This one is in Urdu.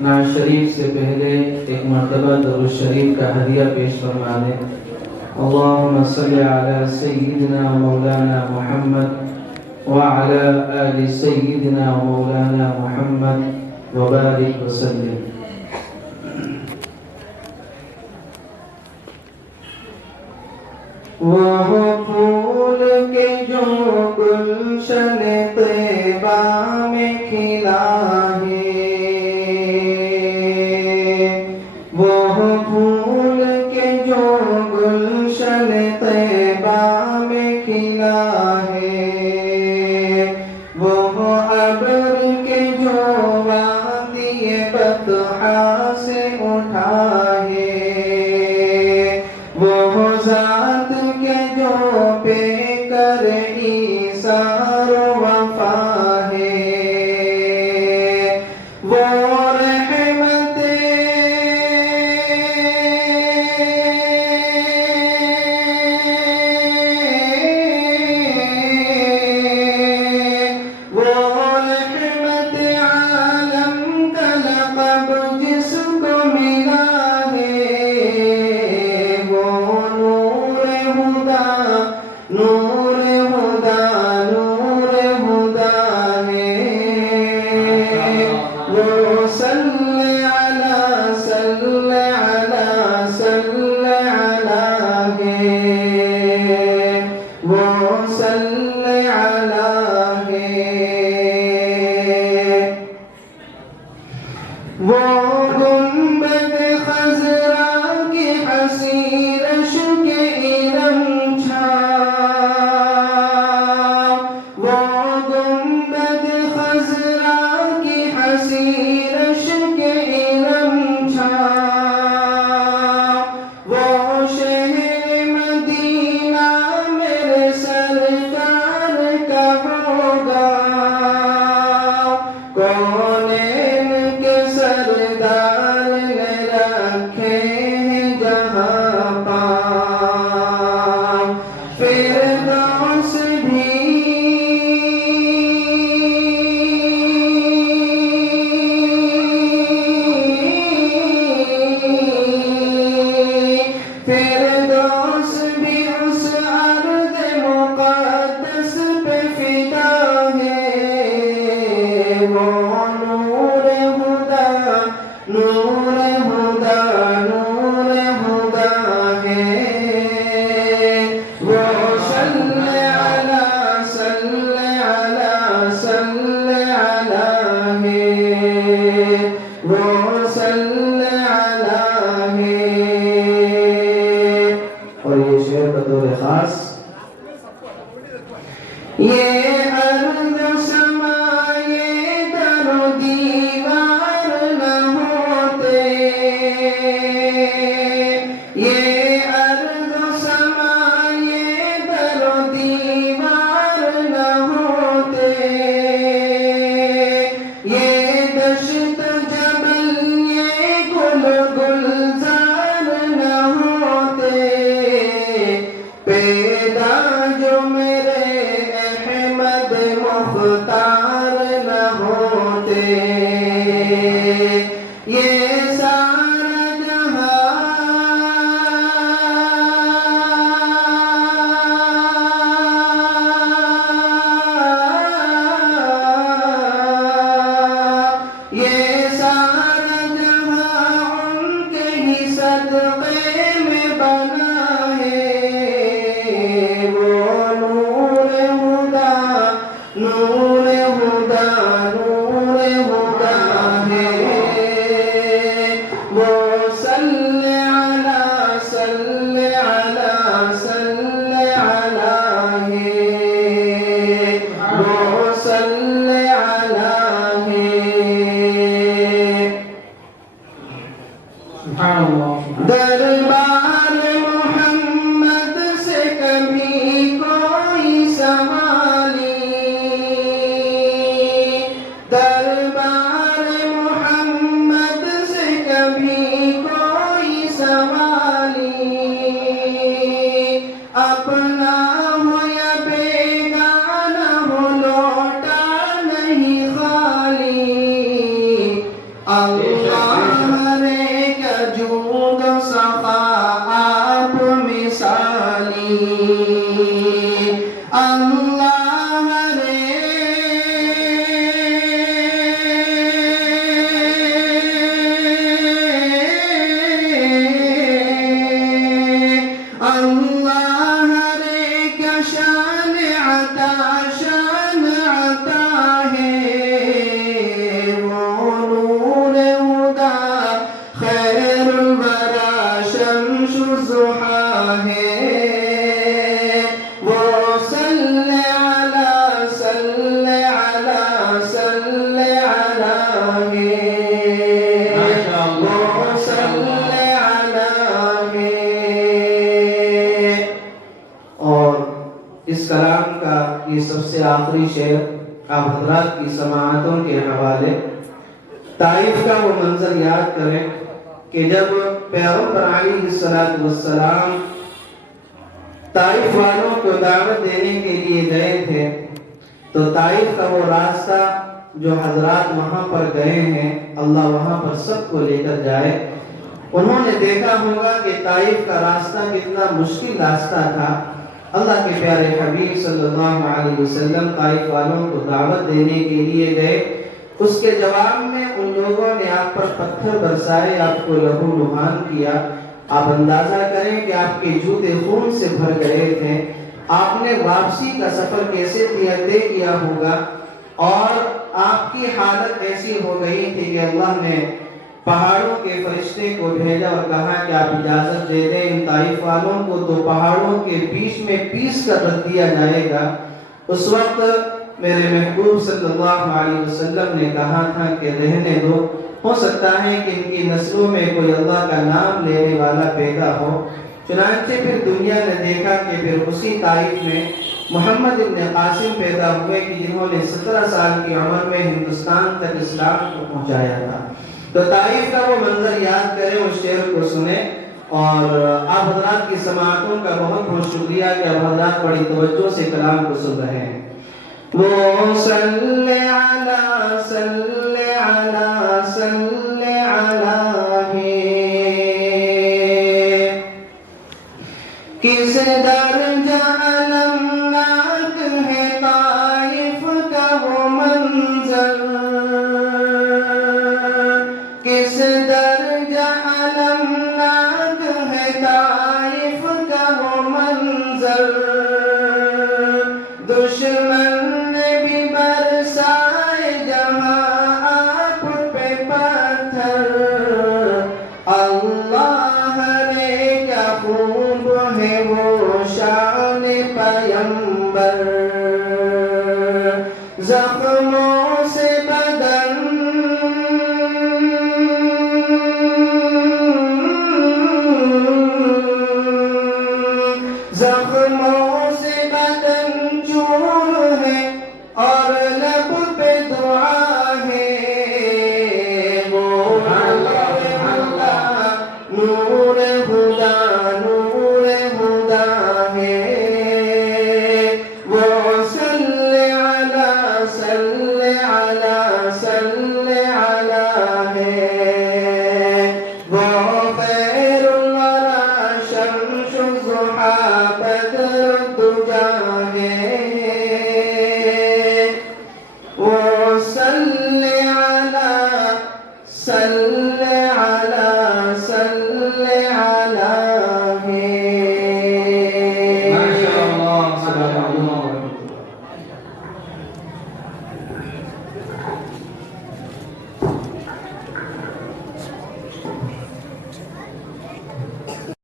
نعت شریف سے پہلے ایک مرتبہ درود شریف کا ہدیہ پیش فرما دیں۔ اللہم صلی علی سیدنا مولانا محمد وعلی آل سیدنا مولانا محمد وبارک وسلم۔ وہ پھول کے جو گلشن طیبہ میں کھلا ہے، وہ پھول کے جو گلشن طیبہ میں کھلا ہے، وہ ابر کے جو وادی بطحا سے اٹھا ہے، وہ ذات کے جو پہ کر ایثار و وفا ہے، وہ رحمت عالم کا لقب جس کو ملا ہے، وہ نور ہدا نور ہدا نور ہدا ہے، وہ صلی علی صلی علی صلی علی ہے، وہ صلی علی ہے، وہ گنبد خضرا کی حسین رش کے علم چھا، وہ گنبد خضرا کی حسین رش کے علم چھا، وہ شہر مدینہ میرے سرکار کا ہوگا، کونین کے سردار نے رکھے ہیں جہاں پاؤں، فردوس بھی فردوس بھی اس ارض مقدس پہ فدا ہے، وہ نور ہدا نور ہدا نور ہدا ہے، وہ صلی علی صلی علی صلی علی ہے، وہ صلی علی ہے۔ اور یہ شعر بطور خاص یہ ارض و سما یہ در و دیوار نہ ہوتے، یہ ارض و سما یہ در و دیوار نہ ہوتے، یہ دشت جبل یہ گل گلزار نہ ہوتے، پیدا جو میرے احمد مختار نہ ہوتے، یہ سارا جہاں یہ اللہ رے کا جود و سخا آپ مثالی اللہ رے اللہ رے کا شان عطا ہے وہ نور ہدا خیر الورا شمس الضحا ہے وہ صلی علی صلی علی صلی علی ہے وہ صلی علی ہے۔ اور اس کلام کا یہ سب سے آخری شعر آپ حضرات کی سماعتوں کے حوالے طائف کا وہ منظر یاد کریں کہ جب پیغمبر علیہ السلام طائف والوں کو دعوت دینے کے لیے گئے تھے تو طائف کا وہ راستہ جو حضرات وہاں پر گئے ہیں اللہ وہاں پر سب کو لے کر جائے، انہوں نے دیکھا ہوگا کہ طائف کا راستہ کتنا مشکل راستہ تھا۔ اللہ کے پیارے حبیب صلی اللہ علیہ وسلم طائف والوں کو دعوت دینے کے لیے گئے، اس کے جواب میں ان لوگوں نے آپ پر پتھر برسائے، آپ کو لہو لہان کیا۔ آپ اندازہ کریں کہ آپ کے جوتے خون سے بھر گئے تھے، آپ نے واپسی کا سفر کیسے طے کیا ہوگا، اور آپ کی حالت ایسی ہو گئی تھی کہ اللہ نے پہاڑوں کے فرشتے کو بھیجا اور کہا کہ آپ اجازت دے دیں ان طائف والوں کو تو پہاڑوں کے بیچ میں پیس کر رکھ دیا جائے گا۔ اس وقت میرے محبوب صلی اللہ علیہ وسلم نے کہا تھا کہ رہنے دو، ہو سکتا ہے کہ ان کی نسلوں میں کوئی اللہ کا نام لینے والا پیدا ہو۔ چنانچہ پھر دنیا نے دیکھا کہ پھر اسی طائف میں محمد ابن قاسم پیدا ہوئے کہ جنہوں نے 17 سال کی عمر میں ہندوستان تک اسلام کو پہنچایا تھا۔ تو طائف کا وہ منظر یاد کریں، اس شعر کو سنیں، اور آپ حضرات کی سماعتوں کا بہت بہت شکریہ کہ آپ حضرات بڑی توجہ سے کلام کو سن رہے ہیں۔ وہ صلی علی صلی علی صلی علی ہے، کس درجہ المناک ہے طائف کا وہ منظر، کس درجہ المناک ہے طائف کا وہ منظر، دشمن نے بھی برسائے جہاں آپ پہ پتھر، اللہ نے کیا خوب ہے وہ شان پیمبر، زخموں سے بدن زخموں سے بدن چور ہے اور لب پہ دعا ہے، وہ نور خدا نور خدا ہے، وہ صلی علی صلی علی صلی علی ہے، وہ خیر الورا شمس الضحا بدر الدجا ہے، وہ صلی علی صلی علی صلی علی